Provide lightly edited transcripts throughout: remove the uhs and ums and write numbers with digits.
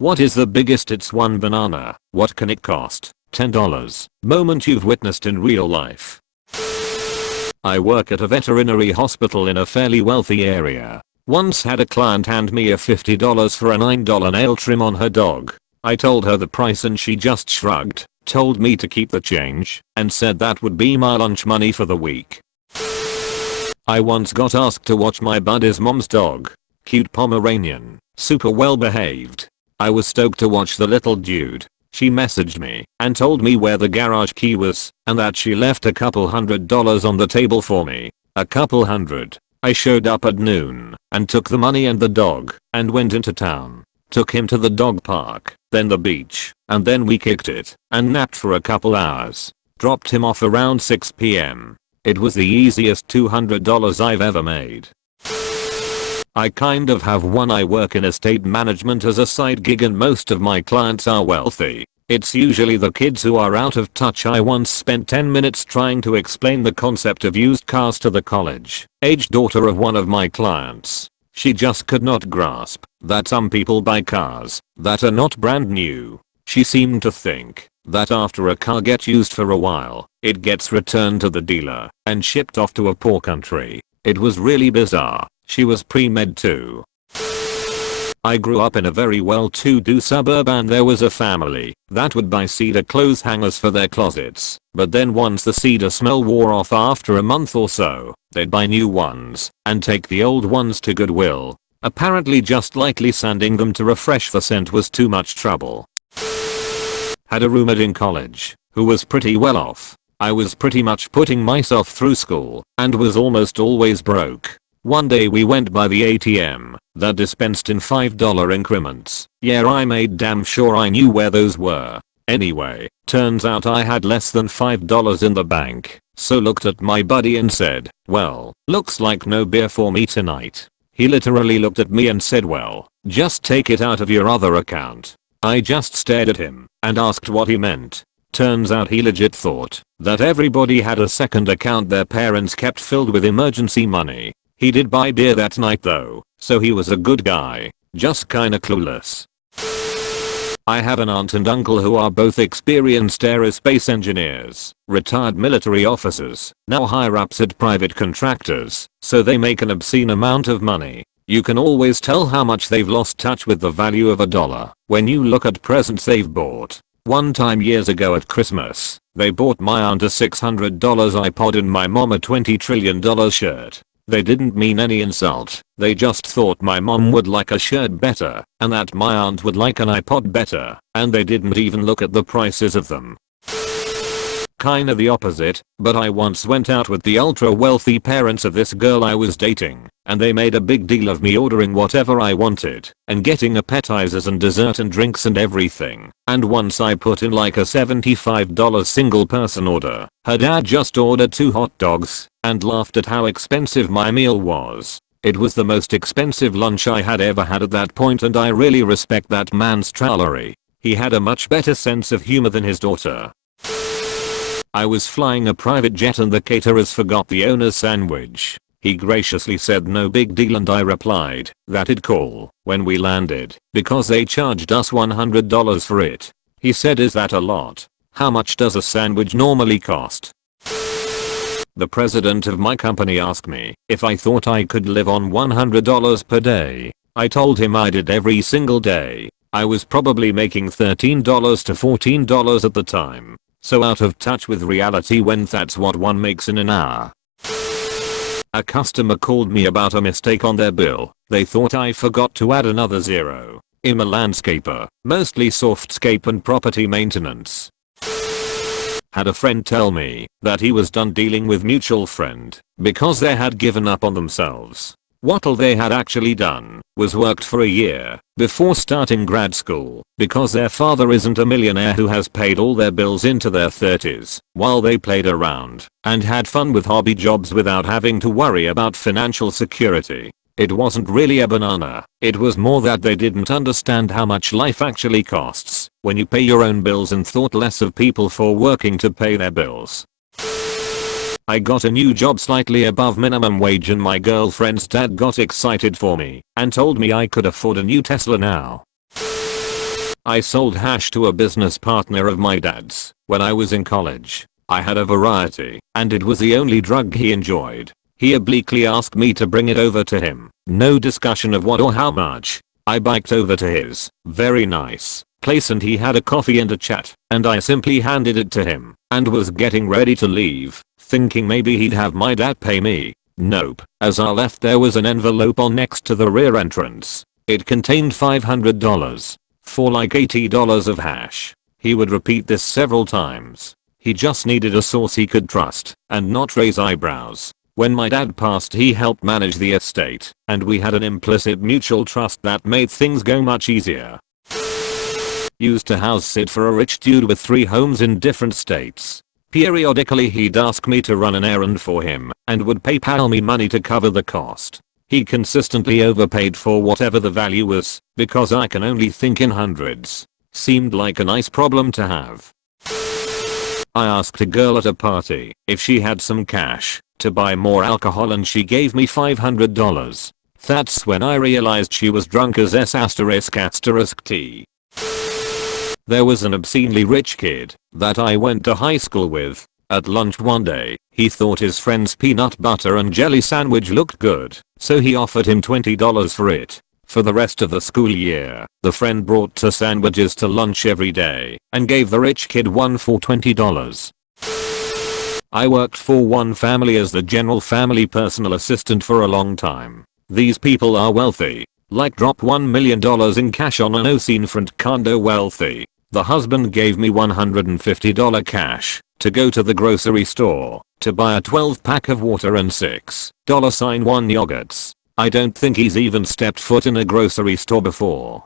What is the biggest it's one banana? What can it cost? $10. Moment you've witnessed in real life. I work at a veterinary hospital in a fairly wealthy area. Once had a client hand me a $50 for a $9 nail trim on her dog. I told her the price and she just shrugged, told me to keep the change, and said that would be my lunch money for the week. I once got asked to watch my buddy's mom's dog. Cute Pomeranian, super well behaved. I was stoked to watch the little dude. She messaged me and told me where the garage key was and that she left a couple $100 on the table for me. A couple hundred. I showed up at noon and took the money and the dog and went into town. Took him to the dog park, then the beach, and then we kicked it and napped for a couple hours. Dropped him off around 6 p.m. It was the easiest $200 I've ever made. I kind of have one. I work in estate management as a side gig and most of my clients are wealthy. It's usually the kids who are out of touch. I once spent 10 minutes trying to explain the concept of used cars to the college-aged daughter of one of my clients. She just could not grasp that some people buy cars that are not brand new. She seemed to think that after a car gets used for a while, it gets returned to the dealer and shipped off to a poor country. It was really bizarre. She was pre-med too. I grew up in a very well-to-do suburb and there was a family that would buy cedar clothes hangers for their closets, but then once the cedar smell wore off after a month or so, they'd buy new ones and take the old ones to Goodwill. Apparently just lightly sanding them to refresh the scent was too much trouble. Had a roommate in college who was pretty well off. I was pretty much putting myself through school and was almost always broke. One day we went by the ATM that dispensed in $5 increments. Yeah, I made damn sure I knew where those were. Anyway, turns out I had less than $5 in the bank, so looked at my buddy and said, "Well, looks like no beer for me tonight." He literally looked at me and said, "Well, just take it out of your other account." I just stared at him and asked what he meant. Turns out he legit thought that everybody had a second account their parents kept filled with emergency money. He did buy beer that night though, so he was a good guy, just kinda clueless. I have an aunt and uncle who are both experienced aerospace engineers, retired military officers, now higher ups at private contractors, so they make an obscene amount of money. You can always tell how much they've lost touch with the value of a dollar when you look at presents they've bought. One time years ago at Christmas, they bought my aunt a $600 iPod and my mom a $20 trillion shirt. They didn't mean any insult, they just thought my mom would like a shirt better and that my aunt would like an iPod better, and they didn't even look at the prices of them. Kinda the opposite, but I once went out with the ultra wealthy parents of this girl I was dating, and they made a big deal of me ordering whatever I wanted and getting appetizers and dessert and drinks and everything. And once I put in like a $75 single person order, her dad just ordered 2 hot dogs and laughed at how expensive my meal was. It was the most expensive lunch I had ever had at that point, and I really respect that man's trallery. He had a much better sense of humor than his daughter. I was flying a private jet and the caterers forgot the owner's sandwich. He graciously said no big deal and I replied that he'd call when we landed because they charged us $100 for it. He said, "Is that a lot? How much does a sandwich normally cost?" The president of my company asked me if I thought I could live on $100 per day. I told him I did every single day. I was probably making $13 to $14 at the time. So out of touch with reality when that's what one makes in an hour. A customer called me about a mistake on their bill. They thought I forgot to add another zero. I'm a landscaper, mostly softscape and property maintenance. Had a friend tell me that he was done dealing with mutual friend because they had given up on themselves. What all they had actually done was worked for a year before starting grad school because their father isn't a millionaire who has paid all their bills into their 30s while they played around and had fun with hobby jobs without having to worry about financial security. It wasn't really a banana, it was more that they didn't understand how much life actually costs when you pay your own bills and thought less of people for working to pay their bills. I got a new job slightly above minimum wage and my girlfriend's dad got excited for me and told me I could afford a new Tesla now. I sold hash to a business partner of my dad's when I was in college. I had a variety, and it was the only drug he enjoyed. He obliquely asked me to bring it over to him. No discussion of what or how much. I biked over to his very nice place and he had a coffee and a chat, and I simply handed it to him and was getting ready to leave, thinking maybe he'd have my dad pay me. Nope. As I left there was an envelope on next to the rear entrance. It contained $500 for like $80 of hash. He would repeat this several times. He just needed a source he could trust and not raise eyebrows. When my dad passed he helped manage the estate, and we had an implicit mutual trust that made things go much easier. Used to house sit for a rich dude with 3 homes in different states. Periodically he'd ask me to run an errand for him and would PayPal me money to cover the cost. He consistently overpaid for whatever the value was, because I can only think in hundreds. Seemed like a nice problem to have. I asked a girl at a party if she had some cash to buy more alcohol and she gave me $500. That's when I realized she was drunk as S***T. There was an obscenely rich kid that I went to high school with. At lunch one day, he thought his friend's peanut butter and jelly sandwich looked good, so he offered him $20 for it. For the rest of the school year, the friend brought 2 sandwiches to lunch every day and gave the rich kid one for $20. I worked for one family as the general family personal assistant for a long time. These people are wealthy. Like drop $1 million in cash on an oceanfront condo wealthy. The husband gave me $150 cash to go to the grocery store to buy a 12-pack of water and $6.1 yogurts. I don't think he's even stepped foot in a grocery store before.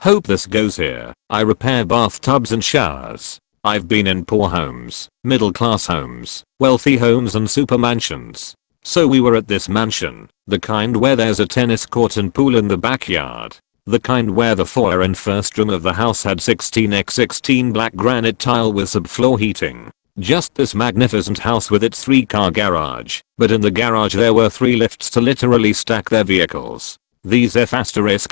Hope this goes here. I repair bathtubs and showers. I've been in poor homes, middle class homes, wealthy homes and super mansions. So we were at this mansion, the kind where there's a tennis court and pool in the backyard. The kind where the foyer and first room of the house had 16x16 black granite tile with subfloor heating. Just this magnificent house with its 3-car garage, but in the garage there were 3 lifts to literally stack their vehicles. These F***KERS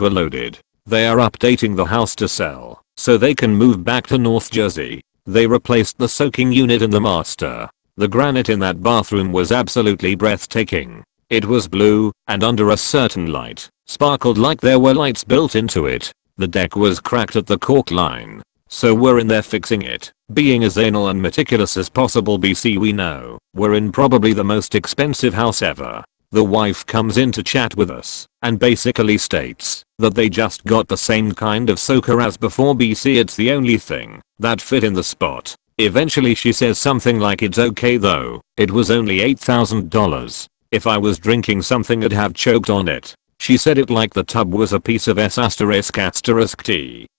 were loaded. They are updating the house to sell, so they can move back to North Jersey. They replaced the soaking unit in the master. The granite in that bathroom was absolutely breathtaking. It was blue, and under a certain light, sparkled like there were lights built into it. The deck was cracked at the cork line, so we're in there fixing it. Being as anal and meticulous as possible BC we know, we're in probably the most expensive house ever. The wife comes in to chat with us, and basically states that they just got the same kind of soaker as before BC. It's the only thing that fit in the spot. Eventually she says something like it's okay though, it was only $8,000. If I was drinking something I'd have choked on it. She said it like the tub was a piece of S***T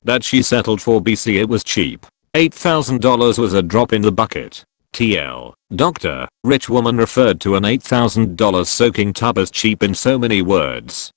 that she settled for BC. It was cheap. $8,000 was a drop in the bucket. TL. Doctor, rich woman referred to an $8,000 soaking tub as cheap in so many words.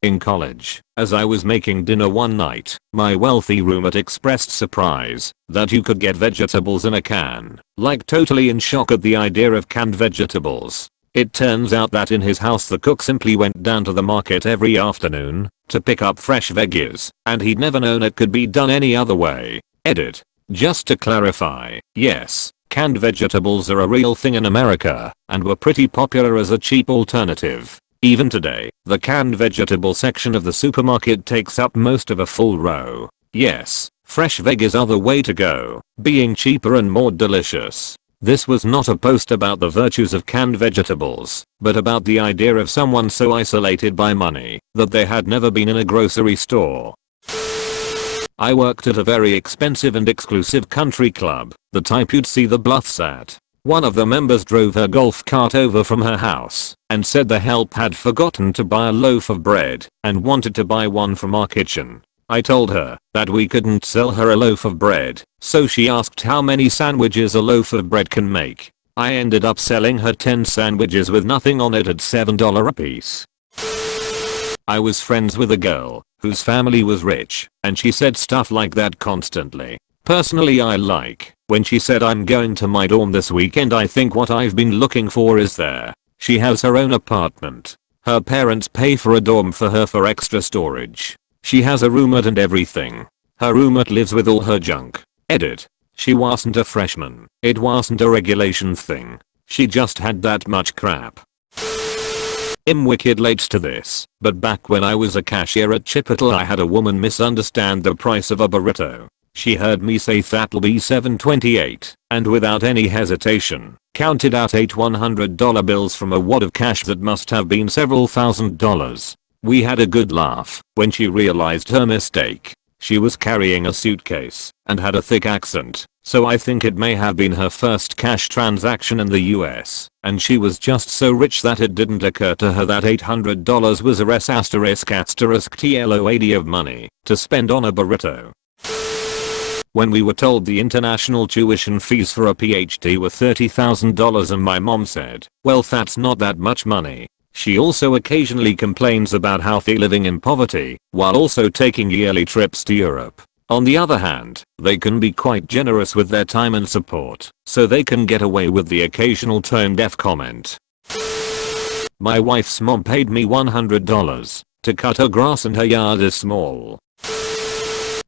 In college, as I was making dinner one night, my wealthy roommate expressed surprise that you could get vegetables in a can, like totally in shock at the idea of canned vegetables. It turns out that in his house the cook simply went down to the market every afternoon to pick up fresh veggies, and he'd never known it could be done any other way. Edit. Just to clarify, yes, canned vegetables are a real thing in America, and were pretty popular as a cheap alternative. Even today, the canned vegetable section of the supermarket takes up most of a full row. Yes, fresh veggies are the way to go, being cheaper and more delicious. This was not a post about the virtues of canned vegetables, but about the idea of someone so isolated by money that they had never been in a grocery store. I worked at a very expensive and exclusive country club, the type you'd see the Bluffs at. One of the members drove her golf cart over from her house and said the help had forgotten to buy a loaf of bread and wanted to buy one from our kitchen. I told her that we couldn't sell her a loaf of bread, so she asked how many sandwiches a loaf of bread can make. I ended up selling her 10 sandwiches with nothing on it at $7 a piece. I was friends with a girl whose family was rich, and she said stuff like that constantly. Personally, I like when she said I'm going to my dorm this weekend. I think what I've been looking for is there. She has her own apartment. Her parents pay for a dorm for her for extra storage. She has a roommate and everything. Her roommate lives with all her junk. Edit. She wasn't a freshman. It wasn't a regulation thing. She just had that much crap. I'm wicked late to this, but back when I was a cashier at Chipotle I had a woman misunderstand the price of a burrito. She heard me say that'll be $7.28 and without any hesitation, counted out 8 $100 bills from a wad of cash that must have been several $1,000s. We had a good laugh when she realized her mistake. She was carrying a suitcase and had a thick accent, so I think it may have been her first cash transaction in the US, and she was just so rich that it didn't occur to her that $800 was a **TLO80 of money to spend on a burrito. When we were told the international tuition fees for a PhD were $30,000 and my mom said, well that's not that much money. She also occasionally complains about healthy living in poverty, while also taking yearly trips to Europe. On the other hand, they can be quite generous with their time and support, so they can get away with the occasional tone-deaf comment. My wife's mom paid me $100 to cut her grass and her yard is small.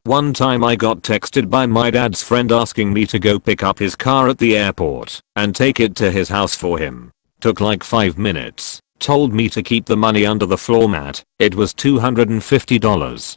One time I got texted by my dad's friend asking me to go pick up his car at the airport and take it to his house for him. Took like 5 minutes. Told me to keep the money under the floor mat. It was $250.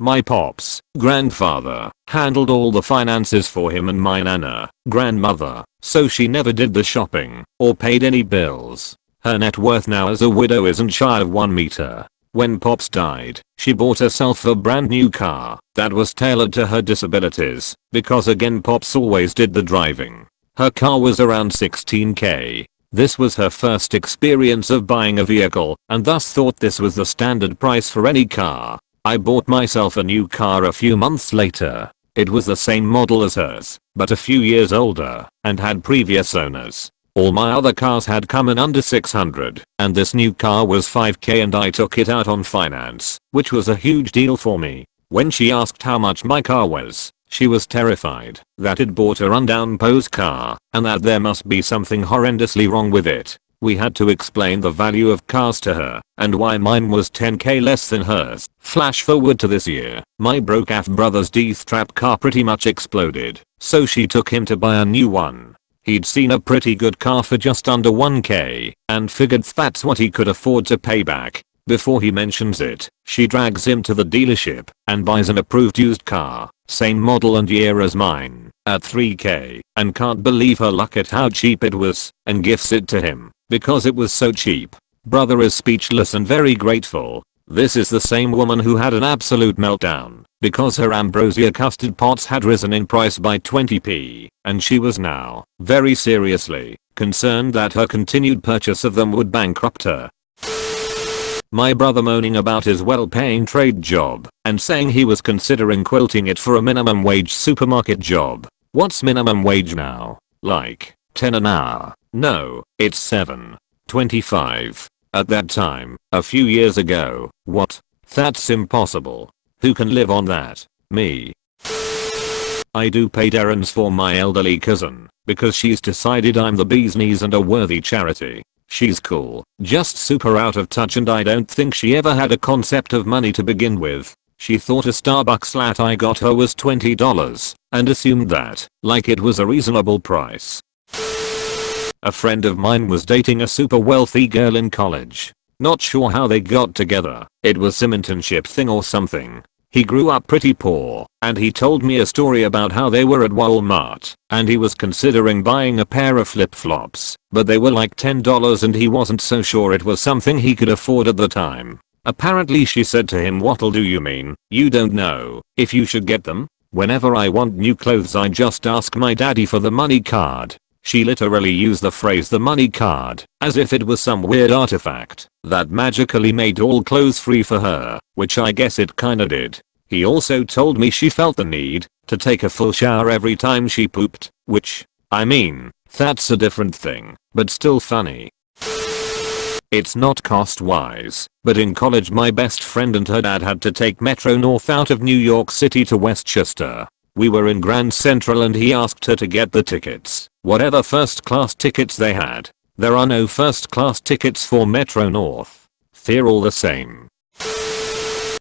My pop's grandfather handled all the finances for him and my nana, grandmother, so she never did the shopping or paid any bills. Her net worth now as a widow isn't shy of 1 meter. When Pops died, she bought herself a brand new car that was tailored to her disabilities because again Pops always did the driving. Her car was around $16,000. This was her first experience of buying a vehicle and thus thought this was the standard price for any car. I bought myself a new car a few months later. It was the same model as hers, but a few years older and had previous owners. All my other cars had come in under $600 and this new car was $5,000 and I took it out on finance, which was a huge deal for me. When she asked how much my car was, she was terrified that it bought a rundown Pose car and that there must be something horrendously wrong with it. We had to explain the value of cars to her and why mine was $10,000 less than hers. Flash forward to this year, my broke ass brother's death-trap car pretty much exploded, so she took him to buy a new one. He'd seen a pretty good car for just under $1,000 and figured that's what he could afford to pay back. Before he mentions it, she drags him to the dealership and buys an approved used car, same model and year as mine, at $3,000 and can't believe her luck at how cheap it was and gifts it to him because it was so cheap. Brother is speechless and very grateful. This is the same woman who had an absolute meltdown because her ambrosia custard pots had risen in price by 20p and she was now, very seriously, concerned that her continued purchase of them would bankrupt her. My brother moaning about his well-paying trade job and saying he was considering quilting it for a minimum wage supermarket job. What's minimum wage now? Like 10 an hour? No, it's $7.25. At that time, a few years ago. What? That's impossible. Who can live on that? Me. I do paid errands for my elderly cousin because she's decided I'm the bee's knees and a worthy charity. She's cool, just super out of touch and I don't think she ever had a concept of money to begin with. She thought a Starbucks latte I got her was $20 and assumed that, like it was a reasonable price. A friend of mine was dating a super wealthy girl in college. Not sure how they got together. It was some internship thing or something. He grew up pretty poor, and he told me a story about how they were at Walmart, and he was considering buying a pair of flip-flops, but they were like $10 and he wasn't so sure it was something he could afford at the time. Apparently she said to him, "What'll do you mean? You don't know if you should get them? Whenever I want new clothes I just ask my daddy for the money card." She literally used the phrase "the money card" as if it was some weird artifact that magically made all clothes free for her, which I guess it kinda did. He also told me she felt the need to take a full shower every time she pooped, which, I mean, that's a different thing, but still funny. It's not cost-wise, but in college my best friend and her dad had to take Metro North out of New York City to Westchester. We were in Grand Central and he asked her to get the tickets, whatever first class tickets they had. There are no first class tickets for Metro North. They're all the same.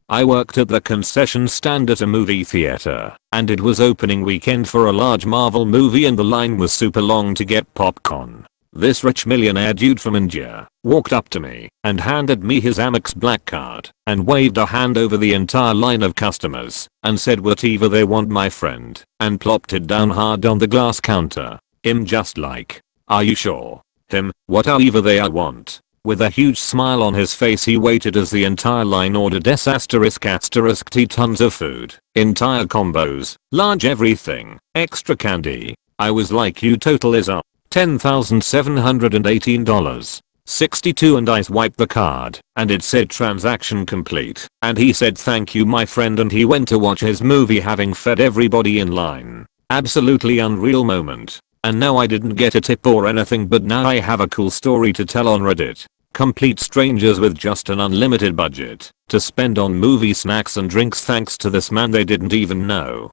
I worked at the concession stand at a movie theater, and it was opening weekend for a large Marvel movie and the line was super long to get popcorn. This rich millionaire dude from India walked up to me and handed me his Amex Black card and waved a hand over the entire line of customers and said whatever they want my friend and plopped it down hard on the glass counter. Him just like, are you sure? Him, whatever they want. With a huge smile on his face he waited as the entire line ordered ***T tons of food, entire combos, large everything, extra candy. I was like you total is up $10,718.62 and I swiped the card and it said transaction complete and he said thank you my friend and he went to watch his movie having fed everybody in line. Absolutely unreal moment. And no I didn't get a tip or anything but now I have a cool story to tell on Reddit. Complete strangers with just an unlimited budget to spend on movie snacks and drinks thanks to this man they didn't even know.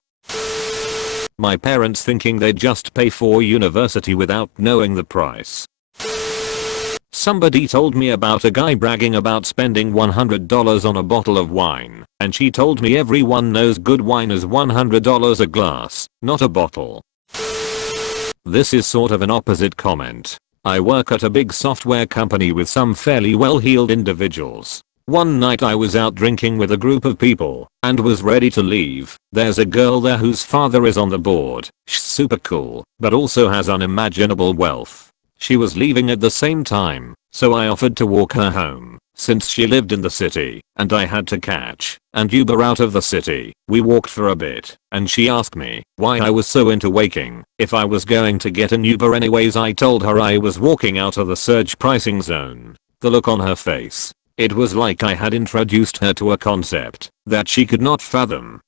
My parents thinking they'd just pay for university without knowing the price. Somebody told me about a guy bragging about spending $100 on a bottle of wine and she told me everyone knows good wine is $100 a glass, not a bottle. This is sort of an opposite comment. I work at a big software company with some fairly well-heeled individuals. One night I was out drinking with a group of people and was ready to leave. There's a girl there whose father is on the board. She's super cool, but also has unimaginable wealth. She was leaving at the same time, so I offered to walk her home, since she lived in the city, and I had to catch an Uber out of the city. We walked for a bit, and she asked me why I was so into waking if I was going to get an Uber anyways. I told her I was walking out of the surge pricing zone. The look on her face. It was like I had introduced her to a concept that she could not fathom.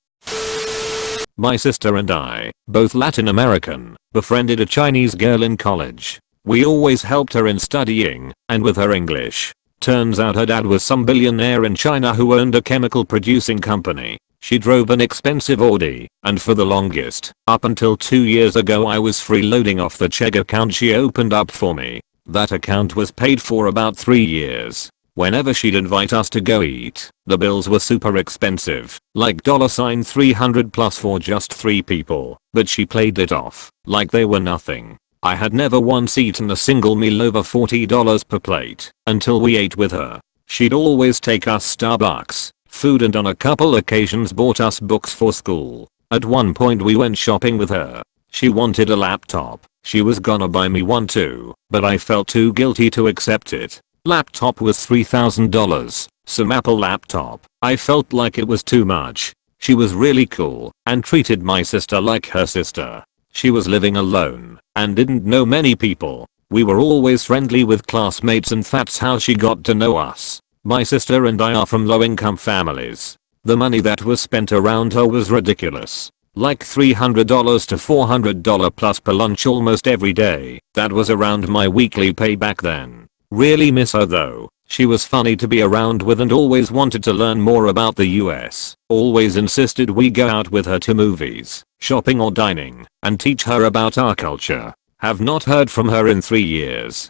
My sister and I, both Latin American, befriended a Chinese girl in college. We always helped her in studying and with her English. Turns out her dad was some billionaire in China who owned a chemical producing company. She drove an expensive Audi, and for the longest, up until 2 years ago I was freeloading off the Chegg account she opened up for me. That account was paid for about 3 years. Whenever she'd invite us to go eat, the bills were super expensive, like $300 plus for just 3 people, but she played it off like they were nothing. I had never once eaten a single meal over $40 per plate until we ate with her. She'd always take us Starbucks food and on a couple occasions bought us books for school. At one point we went shopping with her. She wanted a laptop. She was gonna buy me one too, but I felt too guilty to accept it. Laptop was $3,000, some Apple laptop. I felt like it was too much. She was really cool and treated my sister like her sister. She was living alone and didn't know many people. We were always friendly with classmates and that's how she got to know us. My sister and I are from low-income families. The money that was spent around her was ridiculous. Like $300 to $400 plus per lunch almost every day. That was around my weekly pay back then. Really miss her though. She was funny to be around with and always wanted to learn more about the US. Always insisted we go out with her to movies, shopping or dining, and teach her about our culture. Have not heard from her in 3 years.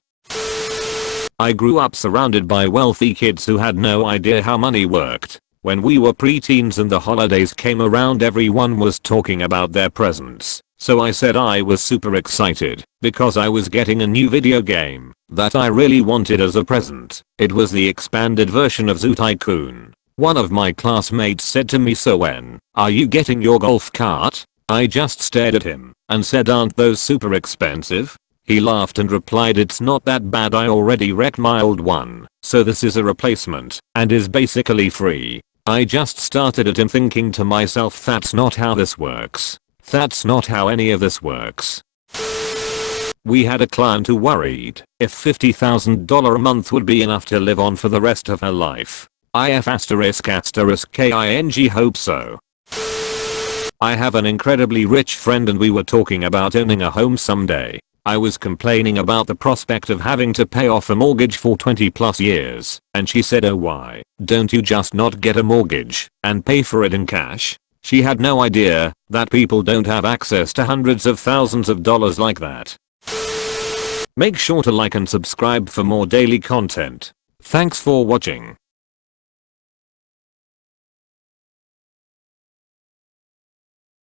I grew up surrounded by wealthy kids who had no idea how money worked. When we were preteens and the holidays came around everyone was talking about their presents. So I said I was super excited because I was getting a new video game that I really wanted as a present. It was the expanded version of Zoo Tycoon. One of my classmates said to me, so when are you getting your golf cart? I just stared at him and said, aren't those super expensive? He laughed and replied, it's not that bad, I already wrecked my old one, so this is a replacement and is basically free. I just started at him thinking to myself, that's not how this works. That's not how any of this works. We had a client who worried if $50,000 a month would be enough to live on for the rest of her life. If ***king hope so. I have an incredibly rich friend and we were talking about owning a home someday. I was complaining about the prospect of having to pay off a mortgage for 20 plus years, and she said, oh why don't you just not get a mortgage and pay for it in cash? She had no idea that people don't have access to hundreds of thousands of dollars like that. Make sure to like and subscribe for more daily content. Thanks for watching.